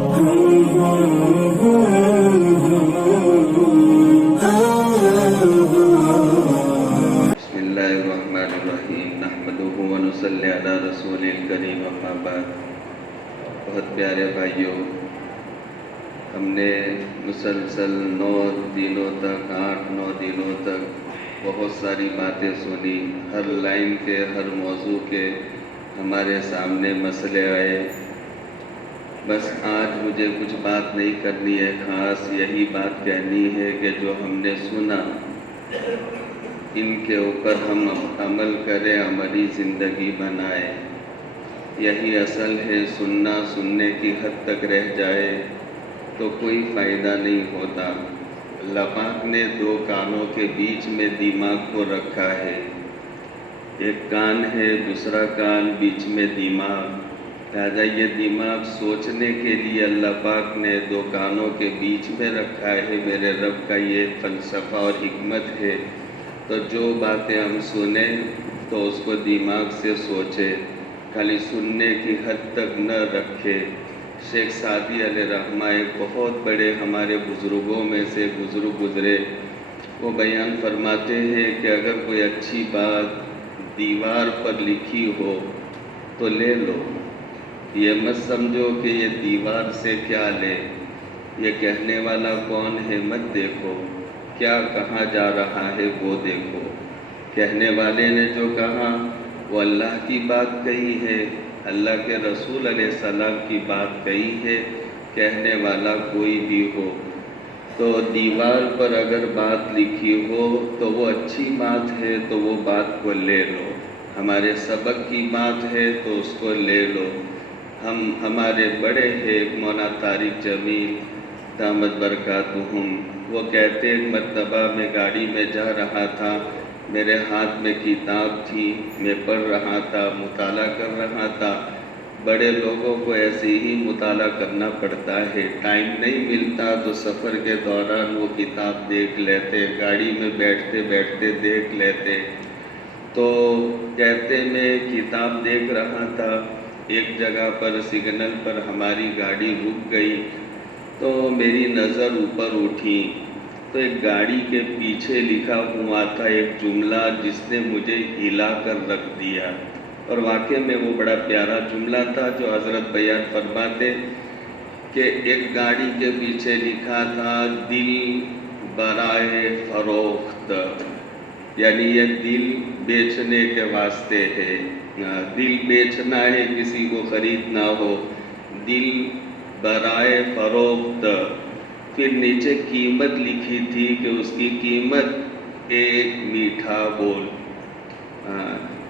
بسم اللہ الرحمن الرحیم نحمدہ ونصلی علی رسول الکریم اما بعد۔ بہت پیارے بھائیوں، ہم نے مسلسل 9 دنوں تک 8-9 دنوں تک بہت ساری باتیں سنی، ہر لائن کے ہر موضوع کے ہمارے سامنے مسئلے آئے۔ بس آج مجھے کچھ بات نہیں کرنی ہے، خاص یہی بات کہنی ہے کہ جو ہم نے سنا ان کے اوپر ہم عمل کریں، عملی زندگی بنائیں۔ یہی اصل ہے، سننے کی حد تک رہ جائے تو کوئی فائدہ نہیں ہوتا۔ اللہ پاک نے 2 کانوں کے بیچ میں دماغ کو رکھا ہے، ایک کان ہے، دوسرا کان، بیچ میں دماغ۔ لہٰذا یہ دماغ سوچنے کے لیے اللہ پاک نے 2 کانوں کے بیچ میں رکھا ہے۔ میرے رب کا یہ فلسفہ اور حکمت ہے۔ تو جو باتیں ہم سنیں تو اس کو دماغ سے سوچے، خالی سننے کی حد تک نہ رکھے۔ شیخ سعدی علیہ رحمہ ایک بہت بڑے ہمارے بزرگوں میں سے بزرگ گزرے، وہ بیان فرماتے ہیں کہ اگر کوئی اچھی بات دیوار پر لکھی ہو تو لے لو، یہ مت سمجھو کہ یہ دیوار سے کیا لے، یہ کہنے والا کون ہے مت دیکھو، کیا کہا جا رہا ہے وہ دیکھو۔ کہنے والے نے جو کہا وہ اللہ کی بات کہی ہے، اللہ کے رسول علیہ السلام کی بات کہی ہے، کہنے والا کوئی بھی ہو۔ تو دیوار پر اگر بات لکھی ہو تو وہ اچھی بات ہے تو وہ بات کو لے لو، ہمارے سبق کی بات ہے تو اس کو لے لو۔ ہمارے بڑے ہیں مولانا طارق جمیل دامت برکاتہم، وہ کہتے ایک مرتبہ میں گاڑی میں جا رہا تھا، میرے ہاتھ میں کتاب تھی، میں پڑھ رہا تھا، مطالعہ کر رہا تھا۔ بڑے لوگوں کو ایسے ہی مطالعہ کرنا پڑتا ہے، ٹائم نہیں ملتا تو سفر کے دوران وہ کتاب دیکھ لیتے، گاڑی میں بیٹھتے بیٹھتے دیکھ لیتے۔ تو کہتے میں کتاب دیکھ رہا تھا، ایک جگہ پر سگنل پر ہماری گاڑی رک گئی تو میری نظر اوپر اٹھی تو ایک گاڑی کے پیچھے لکھا ہوا تھا ایک جملہ جس نے مجھے ہلا کر رکھ دیا، اور واقعی میں وہ بڑا پیارا جملہ تھا جو حضرت بیان فرماتے کہ ایک گاڑی کے پیچھے لکھا تھا دل برائے فروخت، یعنی یہ دل بیچنے کے واسطے ہے، دل بیچنا ہے، کسی کو خریدنا ہو، دل برائے فروخت۔ پھر نیچے قیمت لکھی تھی کہ اس کی قیمت 1 میٹھا بول۔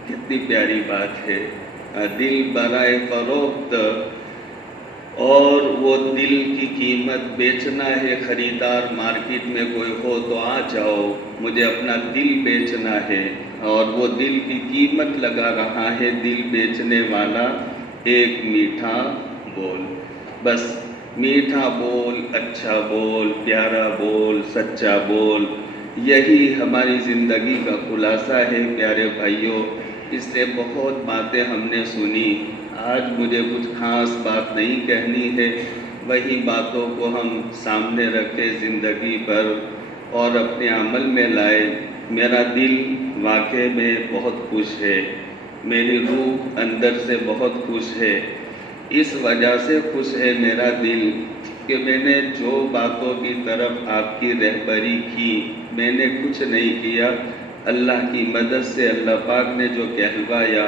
کتنی پیاری بات ہے، دل برائے فروخت، اور وہ دل کی قیمت بیچنا ہے۔ خریدار مارکیٹ میں کوئی ہو تو آ جاؤ، مجھے اپنا دل بیچنا ہے، اور وہ دل کی قیمت لگا رہا ہے دل بیچنے والا 1 میٹھا بول۔ بس میٹھا بول، اچھا بول، پیارا بول، سچا بول، یہی ہماری زندگی کا خلاصہ ہے پیارے بھائیوں۔ اس سے بہت باتیں ہم نے سنی، آج مجھے کچھ خاص بات نہیں کہنی ہے، وہی باتوں کو ہم سامنے رکھے زندگی پر اور اپنے عمل میں لائے۔ میرا دل واقعے میں بہت خوش ہے، میری روح اندر سے بہت خوش ہے۔ اس وجہ سے خوش ہے میرا دل کہ میں نے جو باتوں کی طرف آپ کی رہبری کی، میں نے کچھ نہیں کیا، اللہ کی مدد سے اللہ پاک نے جو کہلوایا۔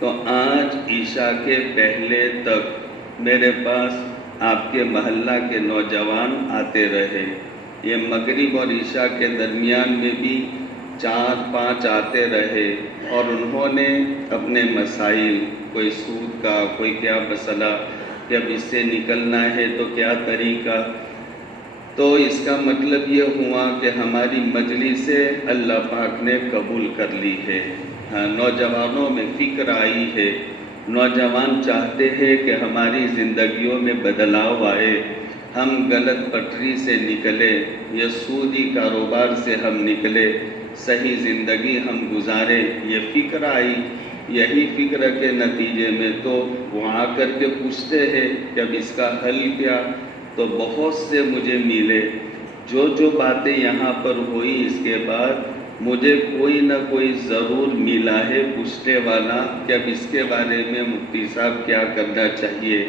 تو آج عشاء کے پہلے تک میرے پاس آپ کے محلہ کے نوجوان آتے رہے، یہ مغرب اور عشاء کے درمیان میں بھی 4-5 آتے رہے، اور انہوں نے اپنے مسائل، کوئی سود کا، کوئی کیا مسئلہ، کہ اب اس سے نکلنا ہے تو کیا طریقہ۔ تو اس کا مطلب یہ ہوا کہ ہماری مجلس سے اللہ پاک نے قبول کر لی ہے۔ نوجوانوں میں فکر آئی ہے، نوجوان چاہتے ہیں کہ ہماری زندگیوں میں بدلاؤ آئے، ہم غلط پٹری سے نکلے، یہ سودی کاروبار سے ہم نکلے، صحیح زندگی ہم گزارے، یہ فکر آئی۔ یہی فکر کے نتیجے میں تو وہ آ کر کے پوچھتے ہیں کہ اب اس کا حل کیا، تو بہت سے مجھے ملے جو باتیں یہاں پر ہوئی، اس کے بعد مجھے کوئی نہ کوئی ضرور ملا ہے پوچھنے والا کہ اب اس کے بارے میں مفتی صاحب کیا کرنا چاہیے۔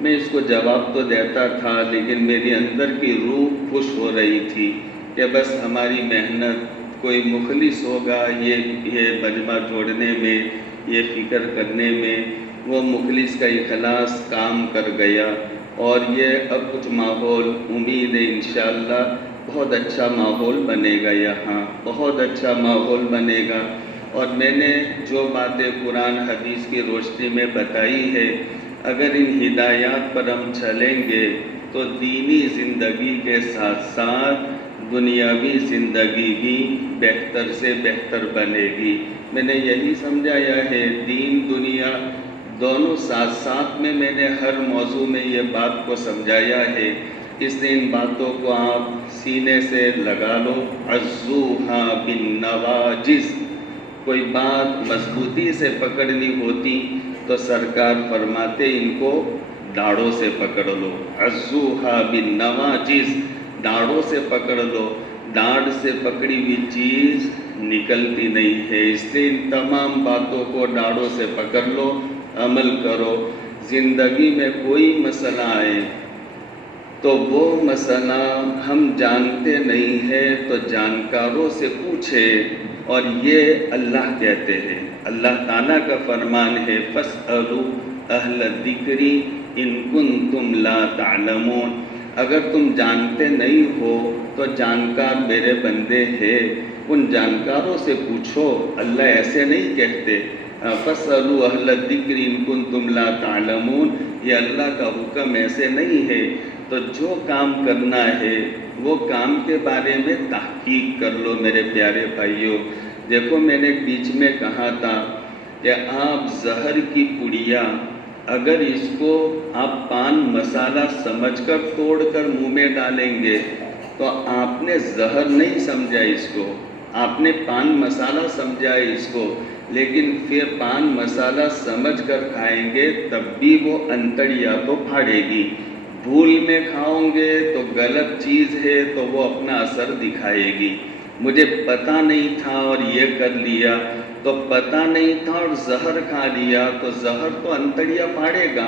میں اس کو جواب تو دیتا تھا، لیکن میری اندر کی روح خوش ہو رہی تھی کہ بس ہماری محنت، کوئی مخلص ہوگا یہ مجمع جوڑنے میں، یہ فکر کرنے میں، وہ مخلص کا اخلاص کام کر گیا، اور یہ اب کچھ ماحول امید ہے انشاءاللہ بہت اچھا ماحول بنے گا، یہاں بہت اچھا ماحول بنے گا۔ اور میں نے جو باتیں قرآن حدیث کی روشنی میں بتائی ہے، اگر ان ہدایات پر ہم چلیں گے تو دینی زندگی کے ساتھ ساتھ دنیاوی زندگی بھی بہتر سے بہتر بنے گی۔ میں نے یہی سمجھایا ہے، دین دنیا دونوں ساتھ ساتھ میں نے ہر موضوع میں یہ بات کو سمجھایا ہے، اس لیے ان باتوں کو آپ سینے سے لگا لو۔ عزوہا بالنواجذ، کوئی بات مضبوطی سے پکڑنی ہوتی تو سرکار فرماتے ان کو داڑھوں سے پکڑ لو۔ عزوہا بالنواجذ، داڑھوں سے پکڑ لو، داڑھ سے پکڑی ہوئی چیز نکلتی نہیں ہے، اس لیے ان تمام باتوں کو داڑھوں سے پکڑ لو، عمل کرو۔ زندگی میں کوئی مسئلہ آئے تو وہ مسئلہ ہم جانتے نہیں ہیں تو جانکاروں سے پوچھے، اور یہ اللہ کہتے ہیں، اللہ تعالیٰ کا فرمان ہے، فَاسْأَلُوا أَهْلَ الذِّكْرِ إِن كُنتُمْ لَا تَعْلَمُونَ۔ اگر تم جانتے نہیں ہو تو جانکار میرے بندے ہیں، ان جانکاروں سے پوچھو۔ اللہ ایسے نہیں کہتے، فَاسْأَلُوا أَهْلَ الذِّكْرِ إِن كُنتُمْ لَا تَعْلَمُونَ، یہ اللہ کا حکم ایسے نہیں ہے۔ تو جو کام کرنا ہے وہ کام کے بارے میں تحقیق کر لو میرے پیارے بھائیوں۔ دیکھو، میں نے بیچ میں کہا تھا کہ آپ زہر کی پڑیا اگر اس کو آپ پان مسالہ سمجھ کر توڑ کر منہ میں ڈالیں گے تو آپ نے زہر نہیں سمجھا اس کو، آپ نے پان مسالہ سمجھا اس کو، لیکن پھر پان مسالہ سمجھ کر کھائیں گے تب بھی وہ انتڑیا تو پھاڑے گی۔ بھول میں کھاؤں گے تو غلط چیز ہے تو وہ اپنا اثر دکھائے گی۔ مجھے پتہ نہیں تھا اور یہ کر لیا، تو پتہ نہیں تھا اور زہر کھا لیا تو زہر تو انتڑیا پھاڑے گا،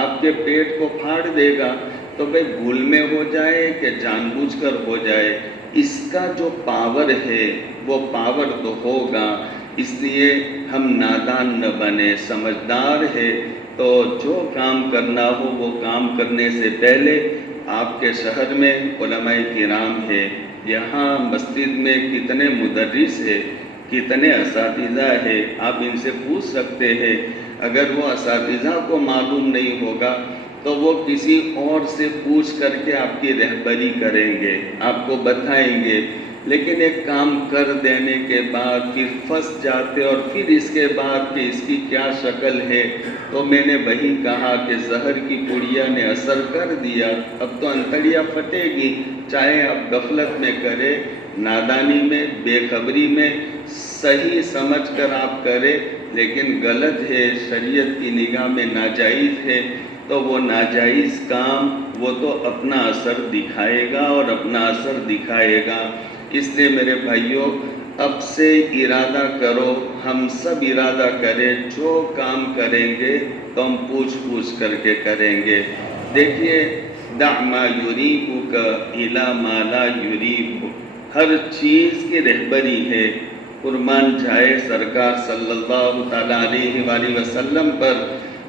آپ کے پیٹ کو پھاڑ دے گا۔ تو بھئی بھول میں ہو جائے کہ جان بوجھ کر ہو جائے، اس کا جو پاور ہے وہ پاور تو ہوگا۔ اس لیے ہم نادان نہ بنے، سمجھدار ہے، تو جو کام کرنا ہو وہ کام کرنے سے پہلے آپ کے شہر میں علماء کرام ہے، یہاں مسجد میں کتنے مدرس ہے، کتنے اساتذہ ہے، آپ ان سے پوچھ سکتے ہیں۔ اگر وہ اساتذہ کو معلوم نہیں ہوگا تو وہ کسی اور سے پوچھ کر کے آپ کی رہبری کریں گے، آپ کو بتائیں گے۔ لیکن ایک کام کر دینے کے بعد پھر پھنس جاتے، اور پھر اس کے بعد کہ اس کی کیا شکل ہے، تو میں نے وہی کہا کہ زہر کی پڑیا نے اثر کر دیا، اب تو انتڑیا پھٹے گی، چاہے آپ غفلت میں کرے، نادانی میں، بے خبری میں، صحیح سمجھ کر آپ کرے، لیکن غلط ہے، شریعت کی نگاہ میں ناجائز ہے، تو وہ ناجائز کام وہ تو اپنا اثر دکھائے گا اور اپنا اثر دکھائے گا۔ اس لیے میرے بھائیوں، اب سے ارادہ کرو، ہم سب ارادہ کریں، جو کام کریں گے تو ہم پوچھ کر کے کریں گے۔ دیکھیے، دع ما یریبک الی ما لا یریبک، ہر چیز کی رہبری ہے۔ قربان جائے سرکار صلی اللہ تعالیٰ علیہ وآلہ وسلم پر،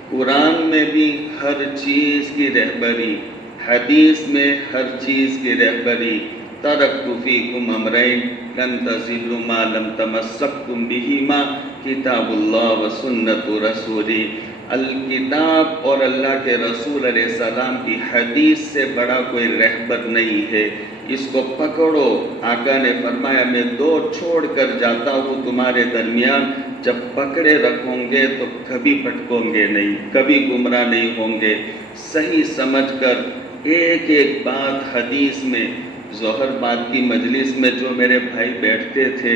قرآن میں بھی ہر چیز کی رہبری، حدیث میں ہر چیز کی رہبری۔ ترکت فیکم امرین لن تضلوا ما لم تمسکتم بہما کتاب اللہ و سنت رسولی۔ الکتاب اور اللہ کے رسول علیہ السلام کی حدیث سے بڑا کوئی رہبر نہیں ہے، اس کو پکڑو۔ آقا نے فرمایا، میں دو چھوڑ کر جاتا ہوں تمہارے درمیان، جب پکڑے رکھوں گے تو کبھی بھٹکوں گے نہیں، کبھی گمراہ نہیں ہوں گے۔ صحیح سمجھ کر ایک ایک بات حدیث میں، ظہر بعد کی مجلس میں جو میرے بھائی بیٹھتے تھے،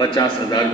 50,000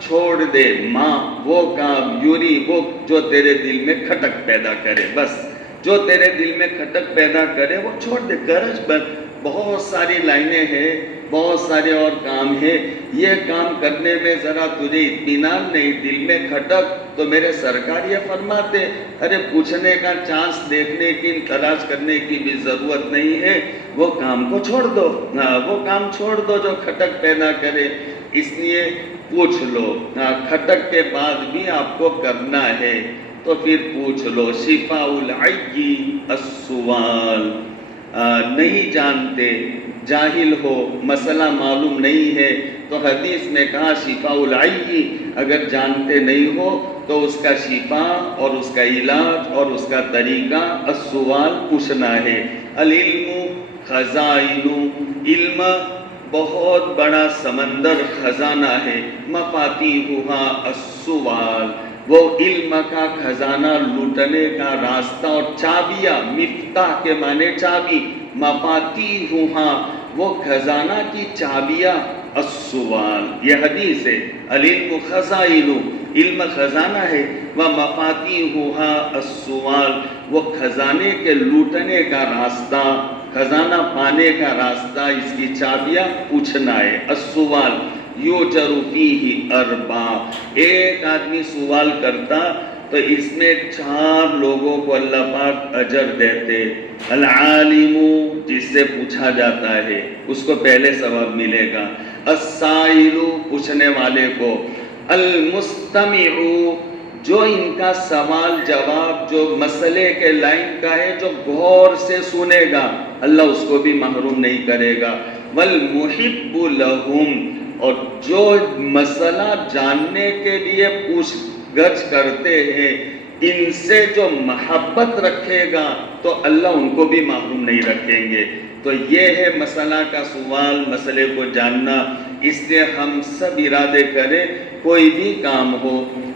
چھوڑ دے ماں وہ کام یوری وہ جو تیرے دل میں کھٹک پیدا کرے، بس جو تیرے دل میں کھٹک پیدا کرے وہ چھوڑ دے، غرض بہت ساری لائنیں ہیں، بہت سارے اور کام ہیں، یہ کام کرنے میں ذرا تجھے اطمینان نہیں، دل میں کھٹک، تو میرے سرکار یہ فرماتے ارے پوچھنے کا چانس دیکھنے کی تلاش کرنے کی بھی ضرورت نہیں ہے، وہ کام کو چھوڑ دو، وہ کام چھوڑ دو جو کھٹک پیدا کرے، اس لیے پوچھ لو، کھٹک کے بعد بھی آپ کو کرنا ہے تو پھر پوچھ لو۔ شفاء العی السؤال، نہیں جانتے، جاہل ہو، مسئلہ معلوم نہیں ہے تو حدیث میں کہا شفاء العی، اگر جانتے نہیں ہو تو اس کا شفا اور اس کا علاج اور اس کا طریقہ السؤال پوچھنا ہے۔ العلم خزائن، علم بہت بڑا سمندر خزانہ ہے، مفاتیحہا السؤال، وہ علم کا خزانہ لوٹنے کا راستہ اور چابیاں، مفتاح کے معنی چابی، مفاتیحہا وہ خزانہ کی چابیاں، السؤال یہ حدیث ہے، العلم خزائن، علم خزانہ ہے، ومفاتیحہا السؤال وہ خزانے کے لوٹنے کا راستہ، خزانہ پانے کا راستہ، اس کی چابیاں پوچھنا ہے۔ السؤال یوجر فیہ اربع، ایک آدمی سوال کرتا تو اس میں 4 لوگوں کو اللہ پاک اجر دیتے۔ العالم جس سے پوچھا جاتا ہے اس کو پہلے ثواب ملے گا، السائل پوچھنے والے کو، المستمع جو ان کا سوال جواب جو مسئلے کے لائن کا ہے جو غور سے سنے گا اللہ اس کو بھی محروم نہیں کرے گا، والمحب لہم اور جو مسئلہ جاننے کے لیے پوچھ گچھ کرتے ہیں ان سے جو محبت رکھے گا تو اللہ ان کو بھی محروم نہیں رکھیں گے۔ تو یہ ہے مسئلہ کا سوال، مسئلے کو جاننا، اس لیے ہم سب ارادے کریں کوئی بھی کام ہو،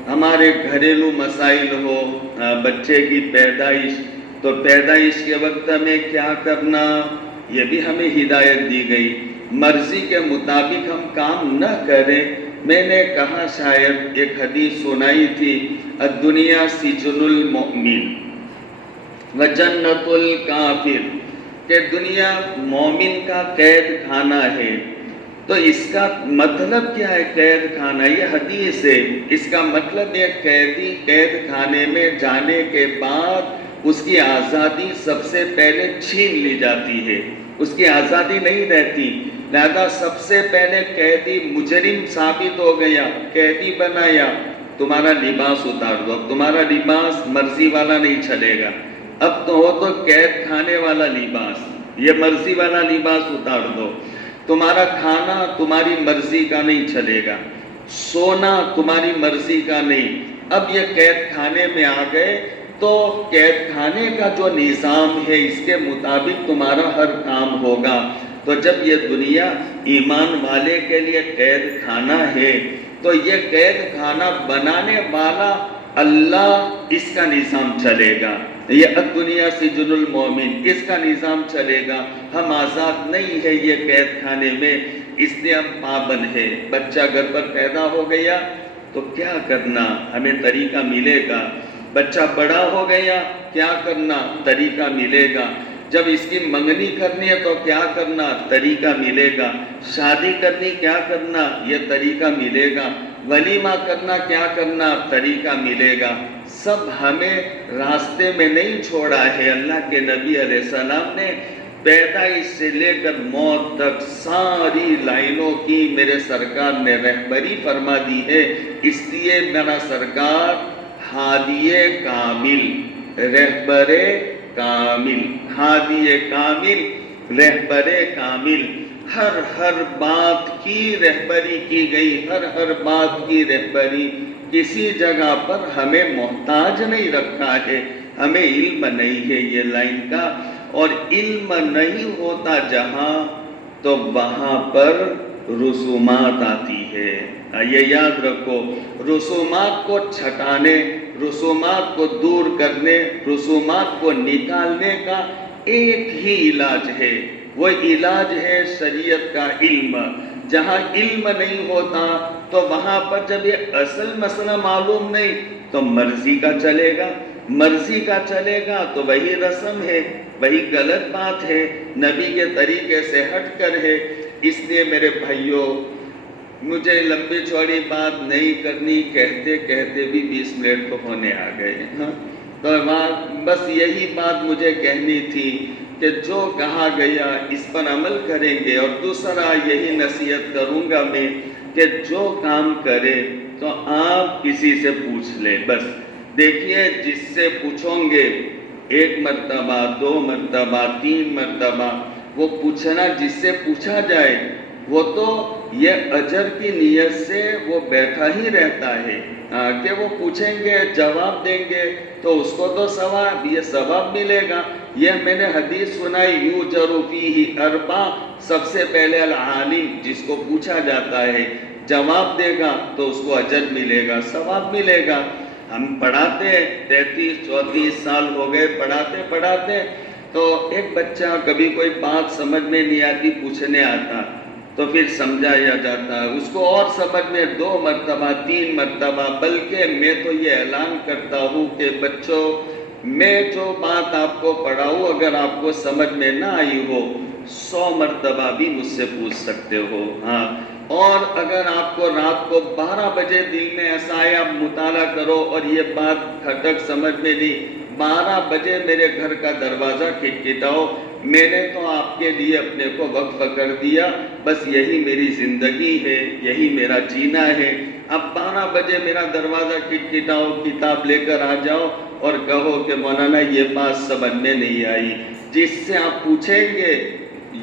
ہمارے گھریلو مسائل ہو، بچے کی پیدائش، تو پیدائش کے وقت ہمیں کیا کرنا یہ بھی ہمیں ہدایت دی گئی، مرضی کے مطابق ہم کام نہ کریں۔ میں نے کہا شاید ایک حدیث سنائی تھی، الدنیا سجن المؤمن وجنت الکافر، کہ دنیا مومن کا قید خانہ ہے، تو اس کا مطلب کیا ہے قید خانہ؟ یہ حدیث ہے، اس کا مطلب یہ قیدی قید خانے میں جانے کے بعد اس کی آزادی سب سے پہلے چھین لی جاتی ہے، اس کی آزادی نہیں رہتی، لہذا سب سے پہلے قیدی مجرم ثابت ہو گیا، قیدی بنایا، تمہارا لباس اتار دو، اب تمہارا لباس مرضی والا نہیں چلے گا، اب تو ہو تو قید کھانے والا لباس، یہ مرضی والا لباس اتار دو، تمہارا کھانا تمہاری مرضی کا نہیں چلے گا، سونا تمہاری مرضی کا نہیں، اب یہ قید خانے میں آ گئے تو قید خانے کا جو نظام ہے اس کے مطابق تمہارا ہر کام ہوگا۔ تو جب یہ دنیا ایمان والے کے لیے قید خانہ ہے تو یہ قید خانہ بنانے والا اللہ، اس کا نظام چلے گا، یہ الدنیا سجن المومن، اس کا نظام چلے گا، ہم آزاد نہیں ہے یہ قید خانے میں، اس لیے ہم پابند ہے۔ بچہ گھر پر پیدا ہو گیا تو کیا کرنا ہمیں طریقہ ملے گا، بچہ بڑا ہو گیا کیا کرنا طریقہ ملے گا، جب اس کی منگنی کرنی ہے تو کیا کرنا طریقہ ملے گا، شادی کرنی کیا کرنا یہ طریقہ ملے گا، ولیمہ کرنا کیا کرنا طریقہ ملے گا، سب ہمیں راستے میں نہیں چھوڑا ہے۔ اللہ کے نبی علیہ السلام نے پیدائش سے لے کر موت تک ساری لائنوں کی میرے سرکار نے رہبری فرما دی ہے، اس لیے میرا سرکار ہادی کامل، رہبر کامل، ہادی کامل، رہبر کامل، ہر بات کی رہبری کی گئی، ہر بات کی رہبری، کسی جگہ پر ہمیں محتاج نہیں رکھا ہے، ہمیں علم نہیں ہے یہ لائن کا، اور علم نہیں ہوتا جہاں تو وہاں پر رسومات آتی ہے، یہ یاد رکھو، رسومات کو چھٹانے، رسومات کو دور کرنے، رسومات کو نکالنے کا ایک ہی علاج ہے، وہ علاج ہے شریعت کا علم۔ جہاں علم نہیں ہوتا تو وہاں پر جب یہ اصل مسئلہ معلوم نہیں تو مرضی کا چلے گا، مرضی کا چلے گا تو وہی رسم ہے، وہی غلط بات ہے، نبی کے طریقے سے ہٹ کر ہے۔ اس لیے میرے بھائیوں، مجھے لمبی چوڑی بات نہیں کرنی، کہتے کہتے بھی 20 منٹ تو ہونے آ گئے ہاں، تو بس یہی بات مجھے کہنی تھی کہ جو کہا گیا اس پر عمل کریں گے۔ اور دوسرا یہی نصیحت کروں گا میں کہ جو کام کرے تو آپ کسی سے پوچھ لیں، بس دیکھیے جس سے پوچھیں گے 1 مرتبہ 2 مرتبہ 3 مرتبہ، وہ پوچھنا جس سے پوچھا جائے وہ تو یہ اجر کی نیت سے وہ بیٹھا ہی رہتا ہے کہ وہ پوچھیں گے جواب دیں گے تو اس کو تو ثواب، یہ ثواب ملے گا۔ یہ میں نے حدیث سنائی، یوجر فیہ اربع، سب سے پہلے العالم، جس کو پوچھا جاتا ہے جواب دے گا تو اس کو اجر ملے گا، ثواب ملے گا۔ ہم پڑھاتے 33-34 سال ہو گئے پڑھاتے تو ایک بچہ کبھی کوئی بات سمجھ میں نہیں آتی پوچھنے آتا تو پھر سمجھایا جاتا ہے اس کو، اور سمجھ میں 2 مرتبہ 3 مرتبہ، بلکہ میں تو یہ اعلان کرتا ہوں کہ بچوں میں جو بات آپ کو پڑھاؤں اگر آپ کو سمجھ میں نہ آئی ہو 100 مرتبہ بھی مجھ سے پوچھ سکتے ہو ہاں۔ اور اگر آپ کو رات کو 12 بجے دل میں ایسا آیا آپ مطالعہ کرو اور یہ بات کھٹک سمجھ میں نہیں، 12 بجے میرے گھر کا دروازہ کھٹکھٹاؤ، میں نے تو آپ کے لیے اپنے کو وقف کر دیا، بس یہی میری زندگی ہے، یہی میرا جینا ہے۔ اب 12 بجے میرا دروازہ کھٹکھٹاؤ، کتاب لے کر آ جاؤ اور کہو کہ مولانا یہ بات سمجھ میں نہیں آئی، جس سے آپ پوچھیں گے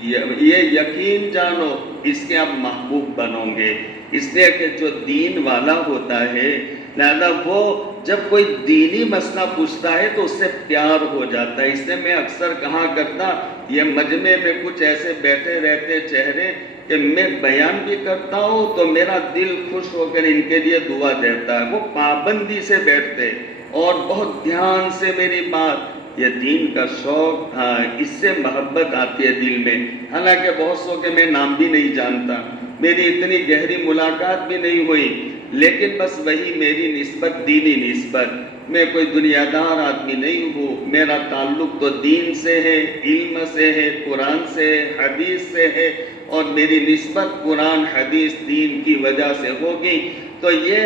یہ یقین جانو اس کے آپ محبوب بنو گے۔ اس لیے کہ جو دین والا ہوتا ہے لہذا وہ جب کوئی دینی مسئلہ پوچھتا ہے تو اس سے پیار ہو جاتا ہے۔ اس لیے میں اکثر کہا کرتا، یہ مجمع میں کچھ ایسے بیٹھے رہتے چہرے کہ میں بیان بھی کرتا ہوں تو میرا دل خوش ہو کر ان کے لیے دعا دیتا ہے، وہ پابندی سے بیٹھتے اور بہت دھیان سے میری بات، یہ دین کا شوق، اس سے محبت آتی ہے دل میں۔ حالانکہ بہت سو کے میں نام بھی نہیں جانتا، میری اتنی گہری ملاقات بھی نہیں ہوئی، لیکن بس وہی میری نسبت دینی نسبت، میں کوئی دنیا دار آدمی نہیں ہوں، میرا تعلق تو دین سے ہے، علم سے ہے، قرآن سے ہے، حدیث سے ہے، اور میری نسبت قرآن حدیث دین کی وجہ سے ہوگی۔ تو یہ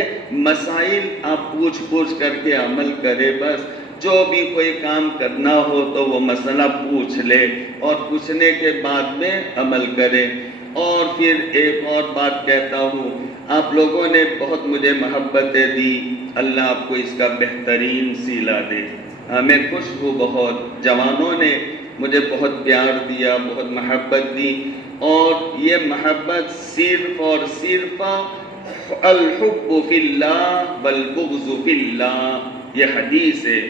مسائل آپ پوچھ کر کے عمل کرے، بس جو بھی کوئی کام کرنا ہو تو وہ مسئلہ پوچھ لے اور پوچھنے کے بعد میں عمل کرے۔ اور پھر ایک اور بات کہتا ہوں، آپ لوگوں نے بہت مجھے محبتیں دی، اللہ آپ کو اس کا بہترین صلہ دے۔ میں خوش ہوں، بہت جوانوں نے مجھے بہت پیار دیا، بہت محبت دی، اور یہ محبت صرف اور صرف الحب فی اللہ والبغض فی اللہ، یہ حدیث ہے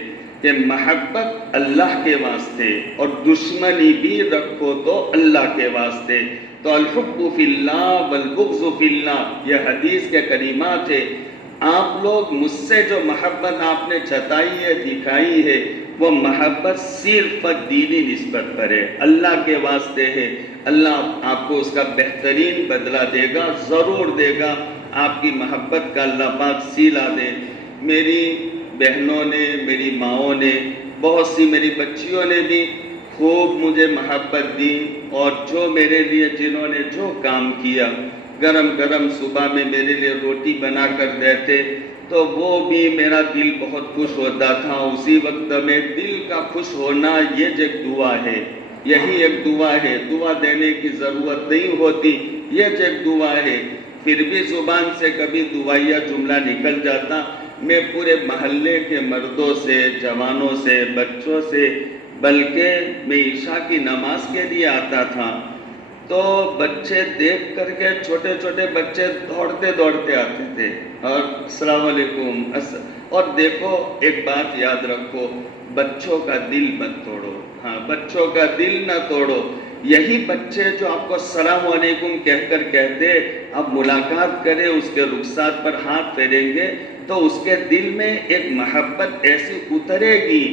کہ محبت اللہ کے واسطے اور دشمنی بھی رکھو تو اللہ کے واسطے۔ تو الحب فی اللہ والبغض فی اللہ یہ حدیث کے کلمات ہے۔ آپ لوگ مجھ سے جو محبت آپ نے جتائی ہے، دکھائی ہے، وہ محبت صرف دینی نسبت پر ہے، اللہ کے واسطے ہے۔ اللہ آپ کو اس کا بہترین بدلہ دے گا، ضرور دے گا، آپ کی محبت کا اللہ پاک صلہ دے۔ میری بہنوں نے، میری ماؤں نے، بہت سی میری بچیوں نے بھی خوب مجھے محبت دی، اور جو میرے لیے جنہوں نے جو کام کیا، گرم گرم صبح میں میرے لیے روٹی بنا کر دیتے تو وہ بھی میرا دل بہت خوش ہوتا تھا۔ اسی وقت میں دل کا خوش ہونا یہ ایک دعا ہے، یہی ایک دعا ہے، دعا دینے کی ضرورت نہیں ہوتی، یہ ایک دعا ہے۔ پھر بھی زبان سے کبھی دعائیا جملہ نکل جاتا، میں پورے محلے کے مردوں سے، جوانوں سے، بچوں سے، بلکہ میں عشاء کی نماز کے لیے آتا تھا تو بچے دیکھ کر کے، چھوٹے چھوٹے بچے دوڑتے دوڑتے آتے تھے اور السلام علیکم، اور دیکھو ایک بات یاد رکھو، بچوں کا دل مت توڑو، ہاں بچوں کا دل نہ توڑو۔ یہی بچے جو آپ کو السلام علیکم کہہ کر کہتے، آپ ملاقات کریں، اس کے رخسار پر ہاتھ پھیریں گے تو اس کے دل میں ایک محبت ایسی اترے گی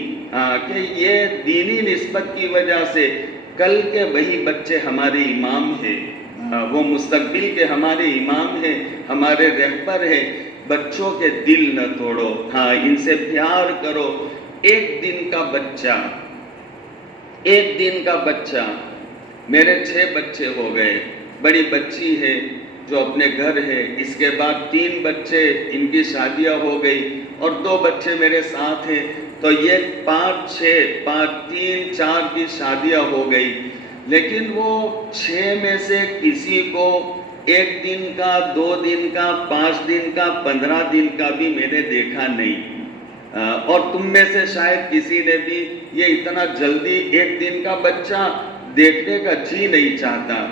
کہ یہ دینی نسبت کی وجہ سے کل کے وہی بچے ہمارے امام ہیں، وہ مستقبل کے ہمارے امام ہیں، ہمارے رہبر ہیں. بچوں کے دل نہ توڑو، ہاں ان سے پیار کرو. ایک دن کا بچہ میرے 6 بچے ہو گئے. بڑی بچی ہے جو اپنے گھر ہے، اس کے بعد 3 بچے ان کی شادیاں ہو گئی اور 2 بچے میرے ساتھ ہیں. تو یہ 3 4 کی شادیاں ہو گئی. لیکن وہ 6 میں سے کسی کو 1 دن کا، 2 دن کا، 5 دن کا، 15 دن کا بھی میں نے دیکھا نہیں. اور تم میں سے شاید کسی نے بھی یہ اتنا جلدی 1 دن کا بچہ دیکھنے کا جی نہیں چاہتا.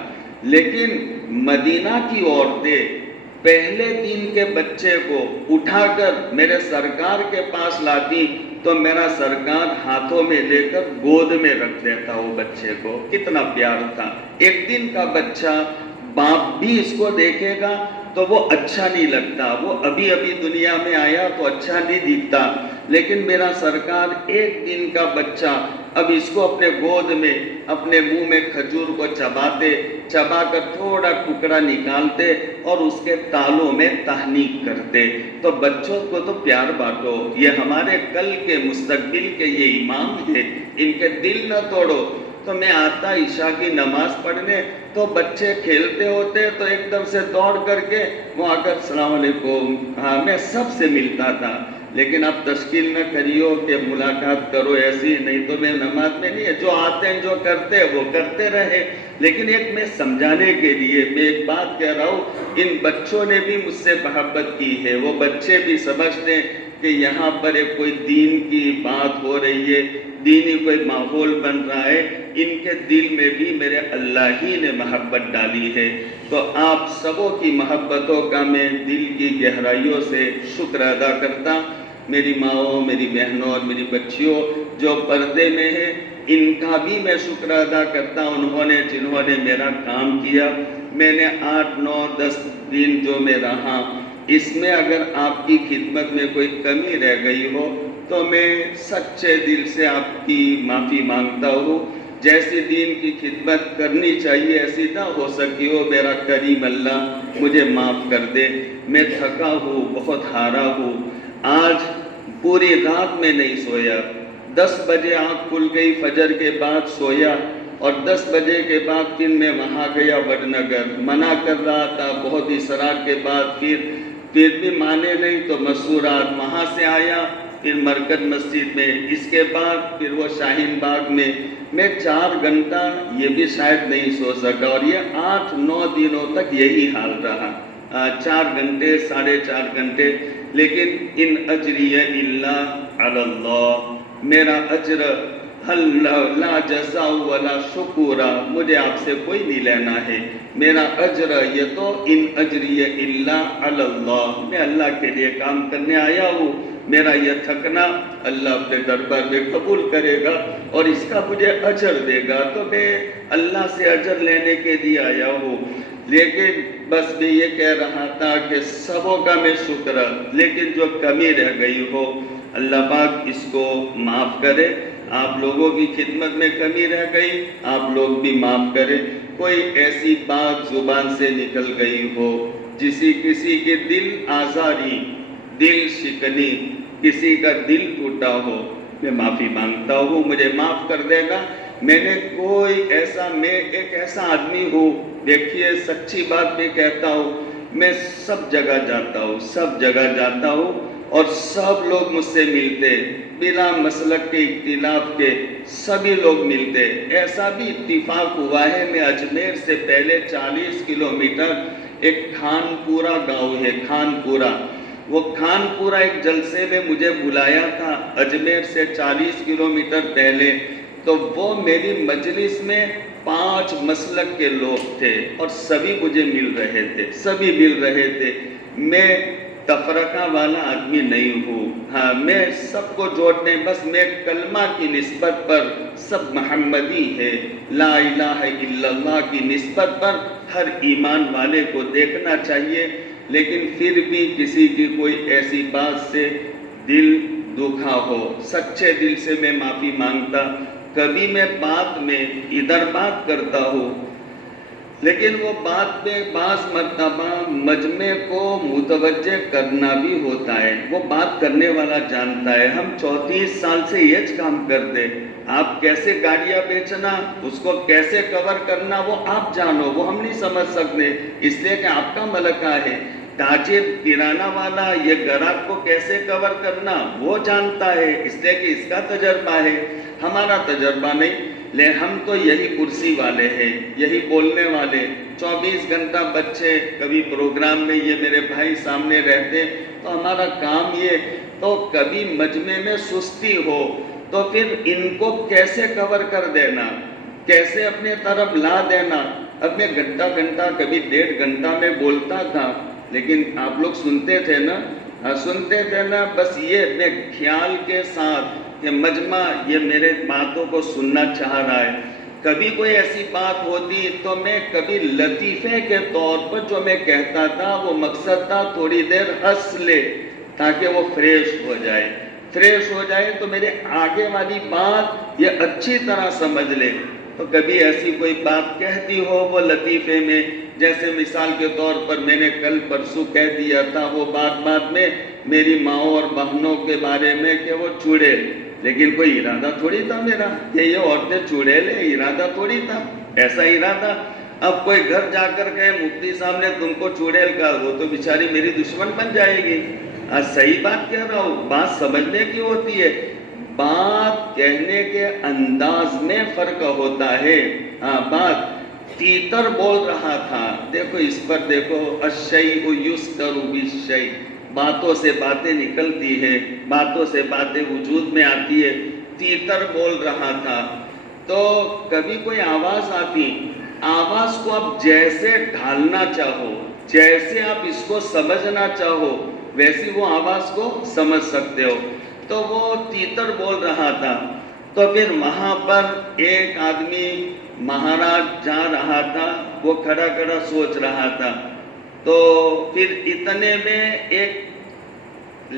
لیکن مدینہ کی عورتیں پہلے دن کے بچے کو اٹھا کر میرے سرکار کے پاس لاتی تو میرا سرکار ہاتھوں میں لے کر گود میں رکھ دیتا وہ بچے کو. کتنا پیار تھا. 1 دن کا بچہ باپ بھی اس کو دیکھے گا تو وہ اچھا نہیں لگتا، وہ ابھی دنیا میں آیا تو اچھا نہیں دکھتا. لیکن میرا سرکار 1 دن کا بچہ اب اس کو اپنے گود میں، اپنے منہ میں کھجور کو چبا کر تھوڑا ٹکڑا نکالتے اور اس کے تالوں میں تہنیک کرتے. تو بچوں کو تو پیار بانٹو، یہ ہمارے کل کے مستقبل کے یہ امام ہیں، ان کے دل نہ توڑو. تو میں آتا عشاء کی نماز پڑھنے تو بچے کھیلتے ہوتے تو ایک دم سے دوڑ کر کے وہ آ کر السلام علیکم، ہاں میں سب سے ملتا تھا. لیکن اب تشکیل نہ کریو کہ ملاقات کرو، ایسی نہیں تو میں نماز میں نہیں ہے. جو آتے ہیں جو کرتے ہیں وہ کرتے رہے. لیکن ایک میں سمجھانے کے لیے میں ایک بات کہہ رہا ہوں، ان بچوں نے بھی مجھ سے محبت کی ہے. وہ بچے بھی سمجھتے ہیں کہ یہاں پر ایک کوئی دین کی بات ہو رہی ہے، دینی کوئی ماحول بن رہا ہے. ان کے دل میں بھی میرے اللہ ہی نے محبت ڈالی ہے. تو آپ سبوں کی محبتوں کا میں دل کی گہرائیوں سے شکر ادا کرتا. میری ماؤں، میری بہنوں اور میری بچیوں جو پردے میں ہیں، ان کا بھی میں شکر ادا کرتا. جنہوں نے میرا کام کیا. میں نے 8 9 10 دن جو میں رہا، اس میں اگر آپ کی خدمت میں کوئی کمی رہ گئی ہو تو میں سچے دل سے آپ کی معافی مانگتا ہوں. جیسی دین کی خدمت کرنی چاہیے ایسی نہ ہو سکی ہو، میرا کریم اللہ مجھے معاف کر دے. میں تھکا ہوں، بہت ہارا ہوں. آج پوری رات میں نہیں سویا. 10 بجے آنکھ کھل گئی، فجر کے بعد سویا اور 10 بجے کے بعد پھر میں وہاں گیا وڈ نگر. منع کر رہا تھا، بہت اصرار کے بعد پھر بھی مانے نہیں تو مسورات. وہاں سے آیا پھر مرکز مسجد میں، اس کے بعد پھر وہ شاہین باغ میں 4 گھنٹہ یہ بھی شاید نہیں سو سکا. اور یہ 8 9 دنوں تک یہی حال رہا، 4 گھنٹے 4.5 گھنٹے. لیکن ان اجری الا علی اللہ، میرا اجر لا جزاء ولا شکورا، مجھے آپ سے کوئی نہیں لینا ہے. میرا اجر یہ تو ان اجری الا علی اللہ، میں اللہ کے لیے کام کرنے آیا ہوں. میرا یہ تھکنا اللہ اپنے دربار میں قبول کرے گا اور اس کا مجھے اجر دے گا. تو میں اللہ سے اجر لینے کے لیے آیا ہوں. لیکن بس میں یہ کہہ رہا تھا کہ سبوں کا میں شکر، لیکن جو کمی رہ گئی ہو اللہ پاک اس کو معاف کرے. آپ لوگوں کی خدمت میں کمی رہ گئی، آپ لوگ بھی معاف کریں. کوئی ایسی بات زبان سے نکل گئی ہو، کسی کے دل آزاری، دل شکنی، کسی کا دل ٹوٹا ہو، میں معافی مانگتا ہوں، مجھے معاف کر دے گا. میں ایک ایسا آدمی ہوں، دیکھیے سچی بات بھی کہتا ہوں، میں سب جگہ جاتا ہوں اور سب لوگ مجھ سے ملتے بلا مسلک کے اختلاف کے، سبھی لوگ ملتے. ایسا بھی اتفاق ہوا ہے، میں اجمیر سے پہلے 40 کلومیٹر ایک خان پورہ گاؤں ہے، خان پورہ، وہ خان پورہ ایک جلسے میں مجھے بلایا تھا اجمیر سے 40 کلومیٹر پہلے. تو وہ میری مجلس میں 5 مسلک کے لوگ تھے اور سبھی مجھے مل رہے تھے. میں تفرقہ والا آدمی نہیں ہوں، ہاں میں سب کو جوڑنے، بس میں کلمہ کی نسبت پر سب محمدی ہے، لا الہ الا اللہ کی نسبت پر ہر ایمان والے کو دیکھنا چاہیے. لیکن پھر بھی کسی کی کوئی ایسی بات سے دل دکھا ہو، سچے دل سے میں معافی مانگتا. کبھی میں بات میں ادھر بات کرتا ہوں، لیکن وہ بات میں بعض مرتبہ مجمع کو متوجہ کرنا بھی ہوتا ہے، وہ بات کرنے والا جانتا ہے۔ ہم 34 سال سے یہ کام کرتے، آپ کیسے گاڑیاں بیچنا، اس کو کیسے کور کرنا، وہ آپ جانو، وہ ہم نہیں سمجھ سکتے، اس لیے کہ آپ کا ملکہ ہے۔ تاجر کرانہ والا یہ گراہک کو کیسے کور کرنا وہ جانتا ہے، اس لیے کہ اس کا تجربہ ہے، ہمارا تجربہ نہیں۔ لے ہم تو یہی کرسی والے ہیں، یہی بولنے والے، 24 گھنٹہ بچے کبھی پروگرام میں یہ میرے بھائی سامنے رہتے، تو ہمارا کام یہ، تو کبھی مجمع میں سستی ہو تو پھر ان کو کیسے کور کر دینا، کیسے اپنے طرف لا دینا۔ اب میں گھنٹہ کبھی 1.5 گھنٹہ میں بولتا تھا، لیکن آپ لوگ سنتے تھے نا، بس یہ میں خیال کے ساتھ کہ مجمع یہ میرے باتوں کو سننا چاہ رہا ہے۔ کبھی کوئی ایسی بات ہوتی تو میں کبھی لطیفے کے طور پر جو میں کہتا تھا وہ مقصد تھا تھوڑی دیر ہنس لے تاکہ وہ فریش ہو جائے تو میرے آگے والی بات یہ اچھی طرح سمجھ لے۔ تو کبھی ایسی کوئی بات کہتی ہو وہ لطیفے میں، جیسے مثال کے طور پر میں نے کل پرسوں کہہ دیا تھا وہ بات میں میری ماؤں اور بہنوں کے بارے میں کہ وہ چڑیل، لیکن کوئی ارادہ تھوڑی تھا میرا کہ یہ عورتیں چڑیل ہیں، ارادہ تھوڑی تھا، ایسا ارادہ۔ اب کوئی گھر جا کر کہے مفتی صاحب نے تم کو چڑیل کہا، وہ تو بیچاری میری دشمن بن جائے گی۔ صحیح بات کہہ رہا ہوں، بات سمجھنے کی ہوتی ہے، بات کہنے کے انداز میں فرق ہوتا ہے۔ بات تیتر بول رہا تھا، دیکھو اس پر دیکھو، الشیء یذکر بالشیء، باتوں سے باتیں نکلتی ہیں، باتوں سے باتیں وجود میں آتی ہے۔ تیتر بول رہا تھا تو کبھی کوئی آواز آتی، آواز کو آپ جیسے ڈھالنا چاہو، جیسے آپ اس کو سمجھنا چاہو ویسی وہ آواز کو سمجھ سکتے ہو۔ تو وہ تیتر بول رہا تھا، تو پھر وہاں پر ایک آدمی مہاراج جا رہا تھا، وہ کھڑا سوچ رہا تھا، تو پھر اتنے میں ایک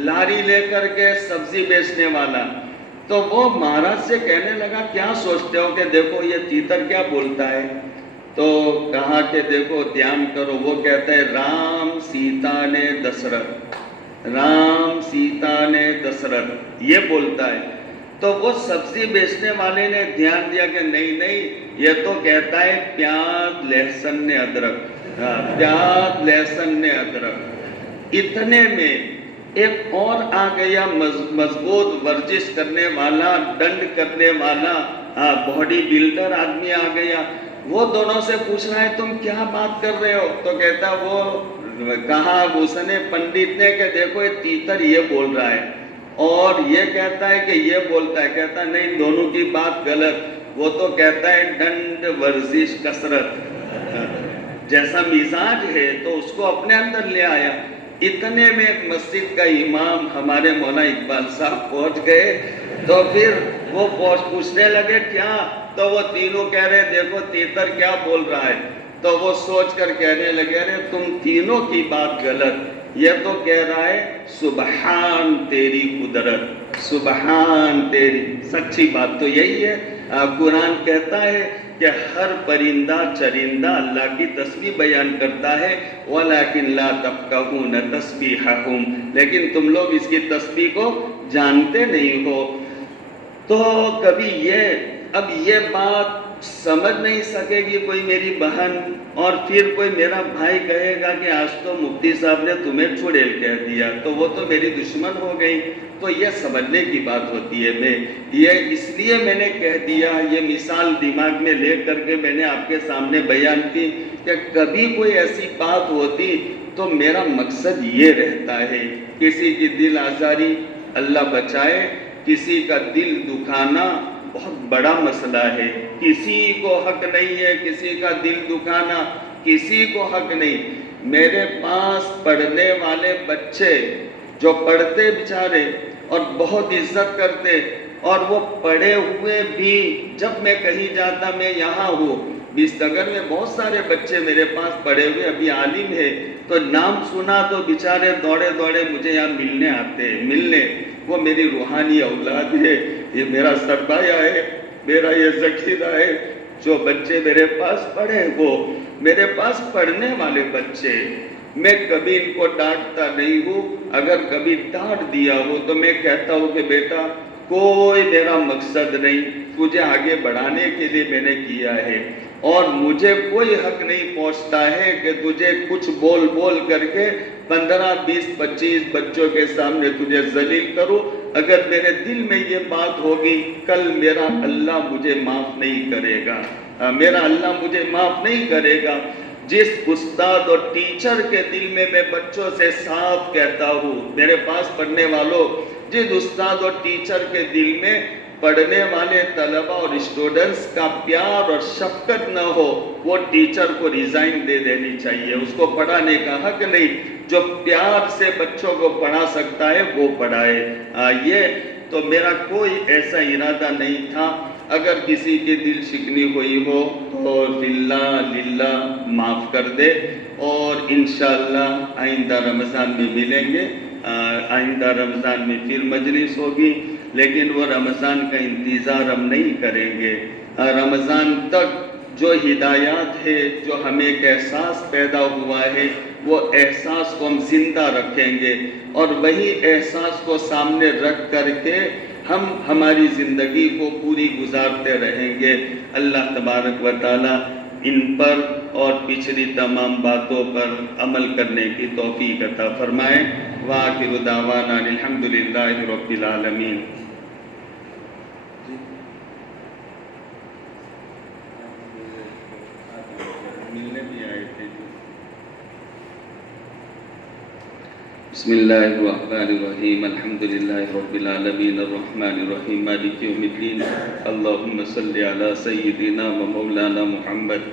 لاری لے کر کے سبزی بیچنے والا، تو وہ مہاراج سے کہنے لگا کیا سوچتے ہو کہ دیکھو یہ تیتر کیا بولتا ہے؟ تو کہا کہ دیکھو دھیان کرو، وہ کہتا ہے رام سیتا نے دسرتھ یہ بولتا ہے۔ تو وہ سبزی بیچنے والے نے دھیان دیا کہ نہیں یہ تو کہتا ہے پیاز لہسن نے ادرک۔ اتنے میں ایک اور آ گیا مضبوط ورزش کرنے والا، ڈنڈ کرنے والا، باڈی بلڈر آدمی آ گیا، وہ دونوں سے پوچھ رہا ہے تم کیا بات کر رہے ہو؟ تو کہتا وہ کہا اس نے پنڈت نے کہ دیکھو یہ تیتر یہ بول رہا ہے اور یہ کہتا ہے کہ یہ بولتا ہے، کہتا نہیں دونوں کی بات غلط، وہ تو کہتا ہے ڈنڈ ورزش کثرت، جیسا مزاج ہے تو اس کو اپنے اندر لے آیا۔ اتنے میں ایک مسجد کا امام ہمارے مولانا اقبال صاحب پہنچ گئے، تو پھر وہ پوچھنے لگے کیا؟ تو وہ تینوں کہہ رہے دیکھو تیتر کیا بول رہا ہے، تو وہ سوچ کر کہنے لگے ارے تم تینوں کی بات غلط، یہ تو کہہ رہا ہے سبحان تیری قدرت، سبحان تیری، سچی بات تو یہی ہے۔ قرآن کہتا ہے کہ ہر پرندہ چرندہ اللہ کی تسبیح بیان کرتا ہے، وَلَكِنْ لَا تَفْقَهُونَ تَسْبِيحَهُمْ، لیکن تم لوگ اس کی تسبیح کو جانتے نہیں ہو۔ تو کبھی اب یہ بات سمجھ نہیں سکے گی کوئی میری بہن، اور پھر کوئی میرا بھائی کہے گا کہ آج تو مفتی صاحب نے تمہیں چڑیل کہہ دیا تو وہ تو میری دشمن ہو گئی، تو یہ سمجھنے کی بات ہوتی ہے۔ یہ اس لیے میں نے کہہ دیا، یہ مثال دماغ میں لے کر کے میں نے آپ کے سامنے بیان کی کہ کبھی کوئی ایسی بات ہوتی تو میرا مقصد یہ رہتا ہے، کسی کی دل آزاری اللہ بچائے، کسی کا دل دکھانا بہت بڑا مسئلہ ہے، کسی کو حق نہیں ہے کسی کا دل دکھانا، کسی کو حق نہیں۔ میرے پاس پڑھنے والے بچے جو پڑھتے بیچارے اور بہت عزت کرتے، اور وہ پڑھے ہوئے بھی، جب میں کہیں جاتا، میں یہاں ہوں بیستگر میں بہت سارے بچے میرے پاس پڑھے ہوئے ابھی عالم ہے، تو نام سنا تو بیچارے دوڑے مجھے یہاں ملنے آتے ہیں، ملنے، وہ میری روحانی اولاد ہے، یہ میرا سرمایہ ہے، میرا یہ ذخیرہ ہے، جو بچے میرے پاس پڑھے وہ میرے پاس پڑھنے والے بچے، میں کبھی ان کو ڈانٹتا نہیں ہوں، اگر کبھی ڈانٹ دیا ہو تو میں کہتا ہوں کہ بیٹا کوئی میرا مقصد نہیں، تجھے آگے بڑھانے کے لیے میں نے کیا ہے، اور مجھے کوئی حق نہیں پہنچتا ہے کہ تجھے کچھ بول بول کر کے 15 20 25 بچوں کے سامنے تجھے ذلیل کروں۔ اگر میرے دل میں یہ بات ہوگی، کل میرا اللہ مجھے معاف نہیں کرے گا، میرا اللہ مجھے معاف نہیں کرے گا۔ جس استاد اور ٹیچر کے دل میں بچوں سے صاف کہتا ہوں، میرے پاس پڑھنے والوں، جس استاد اور ٹیچر کے دل میں پڑھنے والے طلبہ اور اسٹوڈنٹس کا پیار اور شفقت نہ ہو، وہ ٹیچر کو ریزائن دے دینی چاہیے، اس کو پڑھانے کا حق نہیں۔ جو پیار سے بچوں کو پڑھا سکتا ہے وہ پڑھائے۔ یہ تو میرا کوئی ایسا ارادہ نہیں تھا۔ اگر کسی کی دل شکنی ہوئی ہو تو للہ معاف کر دے، اور انشاءاللہ آئندہ رمضان میں ملیں گے، آئندہ رمضان میں پھر مجلس ہوگی، لیکن وہ رمضان کا انتظار ہم نہیں کریں گے۔ رمضان تک جو ہدایات ہے، جو ہمیں ایک احساس پیدا ہوا ہے، وہ احساس کو ہم زندہ رکھیں گے، اور وہی احساس کو سامنے رکھ کر کے ہم ہماری زندگی کو پوری گزارتے رہیں گے۔ اللہ تبارک و تعالی ان پر اور پچھلی تمام باتوں پر عمل کرنے کی توفیق عطا فرمائے۔ وآخر دعوانا الحمدللہ رب العالمین۔ ملنے بھی آئے تھے۔ بسم اللہ الرحمن الرحیم، الحمدللہ رب العالمین، الرحمن الرحیم، مالک یوم الدین، اللہم صلی علی سیدنا و مولانا محمد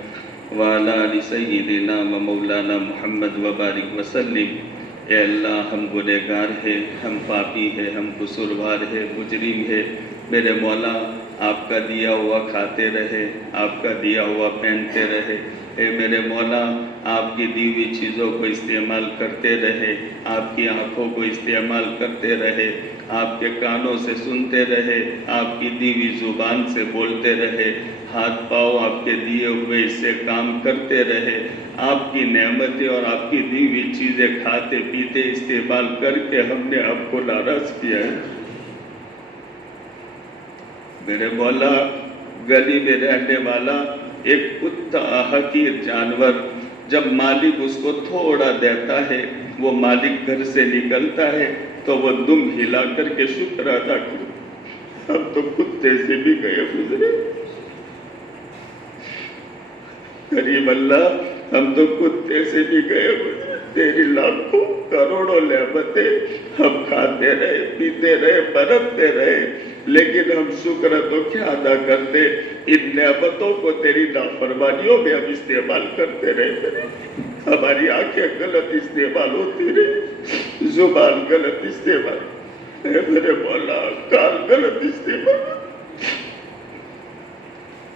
وعلی آل سیدنا و مولانا محمد وبارک وسلم۔ اے اللہ، ہم گنہگار ہیں، ہم پاپی ہیں، ہم قصوروار ہیں، مجرم ہیں، میرے مولا آپ کا دیا ہوا کھاتے رہے، آپ کا دیا ہوا پہنتے رہے، اے میرے مولا آپ کی دی ہوئی چیزوں کو استعمال کرتے رہے، آپ کی آنکھوں کو استعمال کرتے رہے، آپ کے کانوں سے سنتے رہے، آپ کی دی ہوئی زبان سے بولتے رہے، ہاتھ پاؤں آپ کے دیے ہوئے اس سے کام کرتے رہے، آپ کی نعمتیں اور آپ کی دی ہوئی چیزیں کھاتے پیتے استعمال کر کے ہم نے آپ کو ناراض کیا ہے۔ میرے مولا گلی میں رہنے والا ایک کتا حقیر جانور، جب مالک اس کو تھوڑا دیتا ہے، وہ مالک گھر سے نکلتا ہے تو وہ دم ہلا کر کے شکر ادا کرتا۔ ہم تو کتے سے بھی گئے گزرے، کریم اللہ، ہم تو کتے سے بھی گئے گزرے، تیری لاکھوں کروڑوں نعمتیں ہم کھاتے رہے، پیتے رہے، برتتے رہے، لیکن ہم شکر تو کیا ادا کرتے؟ ان نعمتوں کو تیری نافرمانیوں میں ہم استعمال کرتے رہے، ہماری آنکھیں غلط استعمال ہوتی رہی، زبان غلط استعمال، اے میرے مولا کان غلط استعمال۔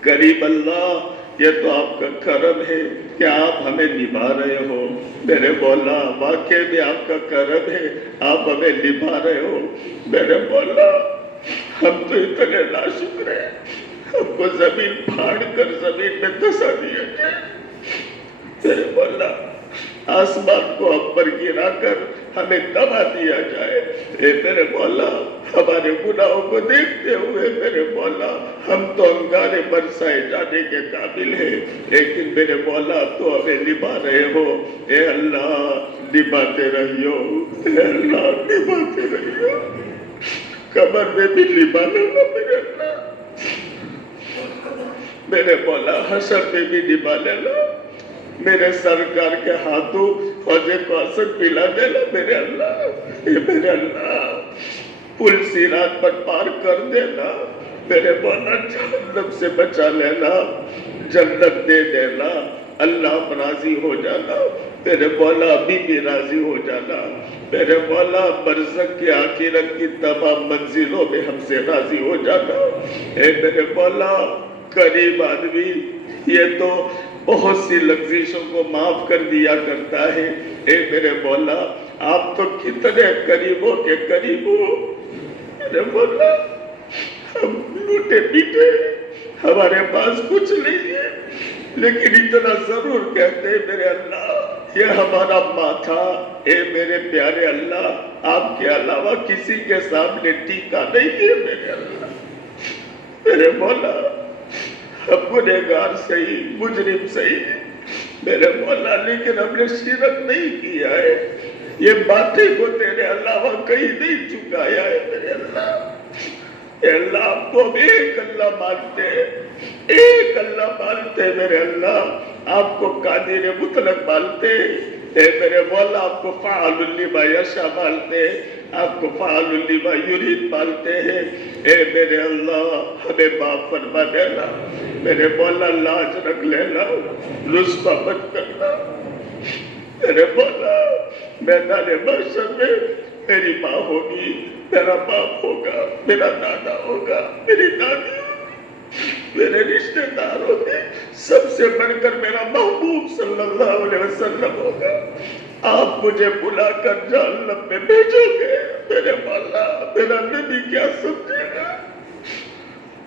کریم اللہ، یہ تو آپ کا کرم ہے کہ آپ ہمیں نبھا رہے ہو، میرے مولا واقعی میں آپ کا کرم ہے، آپ ہمیں نبھا رہے ہو، میرے مولا ہم تو اتنے ناشکر ہیں، ہم کو زمین پھاڑ کر زمین میں دھسا دیا جائے، میرے مولا آسمان کو ہم پر گرا کر ہمیں دبا دیا جائے، اے میرے مولا ہمارے گناہوں کو دیکھتے ہوئے میرے مولا ہم تو انگارے برسائے جانے کے قابل ہیں، لیکن میرے مولا تو ہمیں نبھا رہے ہو، اے اللہ نبھاتے رہیو، اے اللہ نبھاتے رہیو، قبر میں بھی نبھا لینا میرے اللہ، میرے مولا حشر میں بھی نبھا لینا، میرے سرکار کے ہاتھوں خوجے کو اثر پلا دینا میرے اللہ، اے میرے اللہ پل صراط پر پار کر دینا، میرے مولا جہنم سے بچا لینا، جنت دے دینا، اللہ راضی ہو جانا، میرے مولا ابھی بھی راضی ہو جانا، میرے مولا برزخ کی آخرت کی تمام منزلوں میں ہم سے راضی ہو جانا، اے میرے مولا قریب آدمی یہ تو بہت سی لغزشوں کو معاف کر دیا کرتا ہے، اے میرے مولا آپ تو کتنے قریبوں کے قریب ہو، میرے مولا ہم لوٹے پیٹے، ہمارے پاس کچھ نہیں ہے، لیکن اتنا ضرور کہتے ہیں میرے اللہ یہ ہمارا ماتھا، اے میرے پیارے اللہ آپ کے علاوہ کسی کے سامنے ٹیکا نہیں ہے میرے اللہ۔ میرے مولا ہم گنہگار صحیح، مجرم صحیح میرے مولا، لیکن ہم نے شرک نہیں کیا ہے، یہ باتیں کو تیرے علاوہ کہیں نہیں چکایا ہے میرے اللہ۔ اے اللہ آپ کو ایک اللہ مانتے، ایک اللہ مانتے میرے اللہ، آپ کو قادر مطلق مانتے، اے میرے مولا آپ کو فعال لما یشاء مانتے، آپ کو فعال لما یرید مانتے ہیں۔ اے میرے اللہ ہمیں معاف فرما دینا، میرے مولا لاج رکھ لینا، رسوا مت کرنا میرے مولا۔ میدان محشر میں میری ماں ہوگی، میرا باپ ہوگا، میرا دادا ہوگا، میری دادی ہوگی، میرے رشتہ دار ہوگے، سب سے بڑھ کر میرا محبوب صلی اللہ علیہ وسلم ہوگا۔ آپ مجھے بلا کر جہنم میں بھیجو گے میرے مولا، میرا نبی کیا سمجھے گا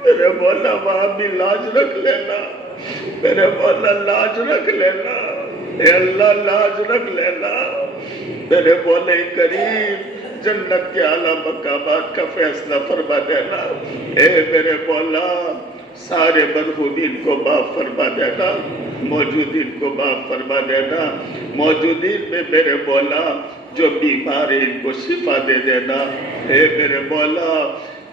میرے مولا؟ وہاں بھی لاج رکھ لینا میرے مولا، لاج رکھ لینا، اے اللہ لاج رکھ لینا میرے مولا کریم۔ جنت کے اعلیٰ مقامات کا فیصلہ فرما دینا، اے میرے مولا سارے مرحومین کو معاف فرما دینا، موجودین کو معاف فرما دینا، موجودین میں میرے مولا جو بیمار ہیں ان کو شفا دے دینا، اے میرے مولا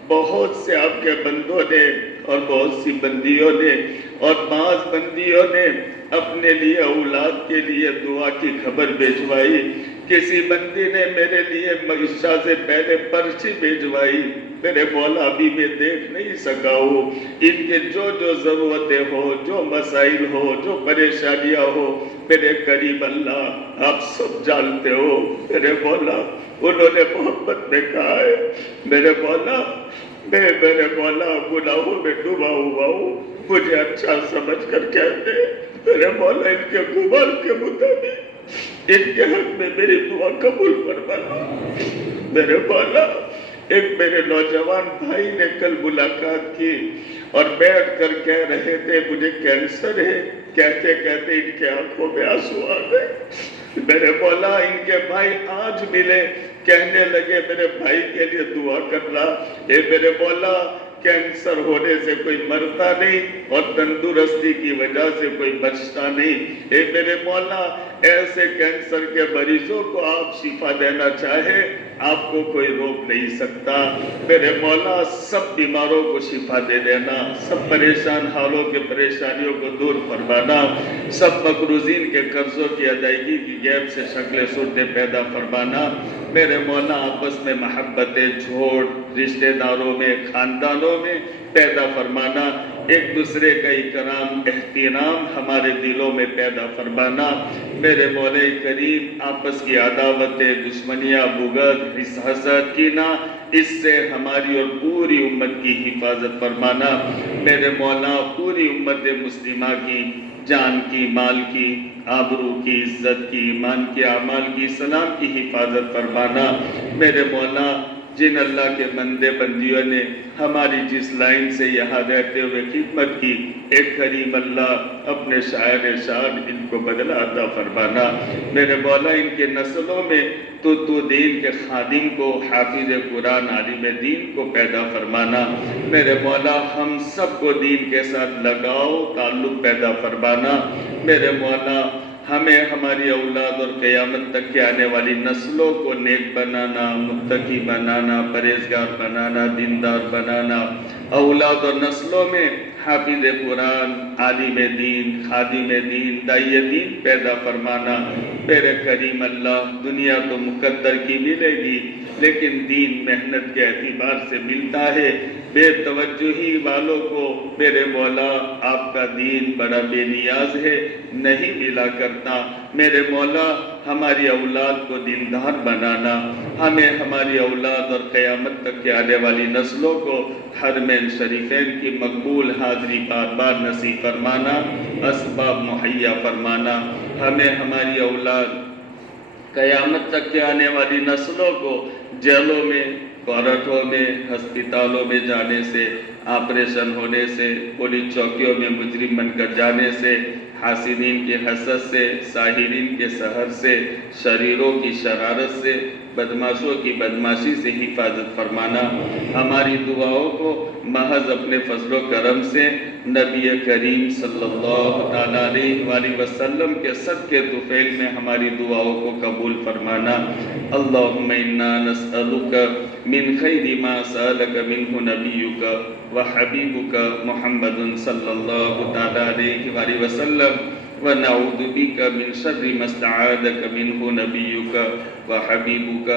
بہت سے آپ کے بندوں نے اور بہت سی بندیوں نے اور بعض بندیوں نے اپنے لیے اولاد کے لیے دعا کی خبر بھیجوائی، کسی بندی نے میرے لیے عشاء سے پہلے پرچی بھیجوائی، میرے مولا ابھی میں دیکھ نہیں سکا ہوں، ان کے جو جو ضرورتیں ہو، جو مسائل ہو، جو پریشانیاں ہو میرے قریب اللہ آپ سب جانتے ہو میرے مولا۔ انہوں نے محبت میں کہا ہے میرے مولا میں میرے مولا گناہوں میں ڈوبا ہوا ہوں، مجھے اچھا سمجھ کر کہتے میرے مولا ان کے گمان کے مطابق ان کے حق میں میری دعا قبول فرمانا میرے مولا۔ ایک میرے نوجوان بھائی نے کل ملاقات کی اور بیٹھ کر کہہ رہے تھے مجھے کینسر ہے، کہتے کہتے ان کے آنکھوں میں آنسو آ گئے میرے مولا۔ ان کے بھائی آج ملے، کہنے لگے میرے بھائی کے لیے دعا کرنا، اے میرے مولا کینسر ہونے سے کوئی مرتا نہیں اور تندرستی کی وجہ سے کوئی بچتا نہیں، اے میرے مولا ایسے کینسر کے مریضوں کو آپ شفا دینا چاہے آپ کو کوئی روک نہیں سکتا میرے مولا۔ سب بیماروں کو شفا دے دینا، سب پریشان حالوں کے پریشانیوں کو دور فرمانا، سب مقروضین کے قرضوں کی ادائیگی کی غیب سے شکل صورتیں پیدا فرمانا میرے مولا۔ آپس میں محبتیں جھوڑ رشتہ داروں میں، خاندانوں میں پیدا فرمانا، ایک دوسرے کا اکرام احترام ہمارے دلوں میں پیدا فرمانا میرے مولا کریم۔ آپس کی عداوتیں، دشمنیاں، بغض، حسد، کینہ، اس سے ہماری اور پوری امت کی حفاظت فرمانا میرے مولا۔ پوری امت مسلمہ کی جان کی، مال کی، آبرو کی، عزت کی، ایمان کی، اعمال کی، سلام کی حفاظت فرمانا میرے مولا۔ جن اللہ کے بندے بندیوں نے ہماری جس لائن سے یہاں رہتے ہوئے خدمت کی، ایک کریم اللہ اپنے شاعر شان ان کو بدلہ عطا فرمانا میرے مولا۔ ان کے نسلوں میں تو دین کے خادم کو، حافظ قرآن، عالم دین کو پیدا فرمانا میرے مولا۔ ہم سب کو دین کے ساتھ لگاؤ تعلق پیدا فرمانا میرے مولا۔ ہمیں ہماری اولاد اور قیامت تک کے آنے والی نسلوں کو نیک بنانا، متقی بنانا، پرہیزگار بنانا، دیندار بنانا، اولاد اور نسلوں میں حافظ قرآن، عالم دین، خادم دین، داعی دین پیدا فرمانا میرے کریم اللہ۔ دنیا تو مقدر کی ملے گی لیکن دین محنت کے اعتبار سے ملتا ہے، بے توجہی والوں کو میرے مولا آپ کا دین بڑا بے نیاز ہے، نہیں ملا کرتا میرے مولا۔ ہماری اولاد کو دیندار بنانا، ہمیں ہماری اولاد اور قیامت تک کے آنے والی نسلوں کو حرمین شریفین کی مقبول حاضری بار بار نصیب فرمانا، اسباب مہیا فرمانا۔ ہمیں ہماری اولاد قیامت تک کے آنے والی نسلوں کو جیلوں میں، کورٹوں میں، ہسپتالوں میں جانے سے، آپریشن ہونے سے، پولیس چوکیوں میں مجرم بن کر جانے سے، حاسدین کے حسد سے، ساحرین کے سحر سے، شریروں کی شرارت سے، بدماشوں کی بدماشی سے حفاظت فرمانا۔ ہماری دعاؤں کو محض اپنے فضل و کرم سے نبی کریم صلی اللہ تعالیٰ علیہ وآلہ وسلم کے صدقے طفیل میں ہماری دعاؤں کو قبول فرمانا۔ اللہم انا نسألک من خیر ما سألک منہ نبیک وحبیبک محمد صلی اللہ تعالیٰ علیہ وآلہ وسلم ونعوذ بک من شر ما استعاذک منہ نبیک وحبیبک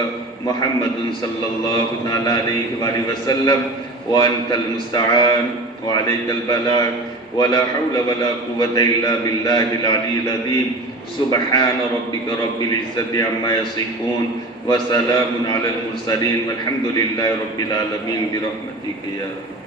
محمد صلی اللہ تعالیٰ علیہ وآلہ وسلم وانت المستعان وعليك البلاغ ولا حول ولا قوة إلا بالله العلي العظيم سبحان ربك رب العزة عما يصفون وسلام على المرسلين والحمد لله رب العالمين برحمتك يا رب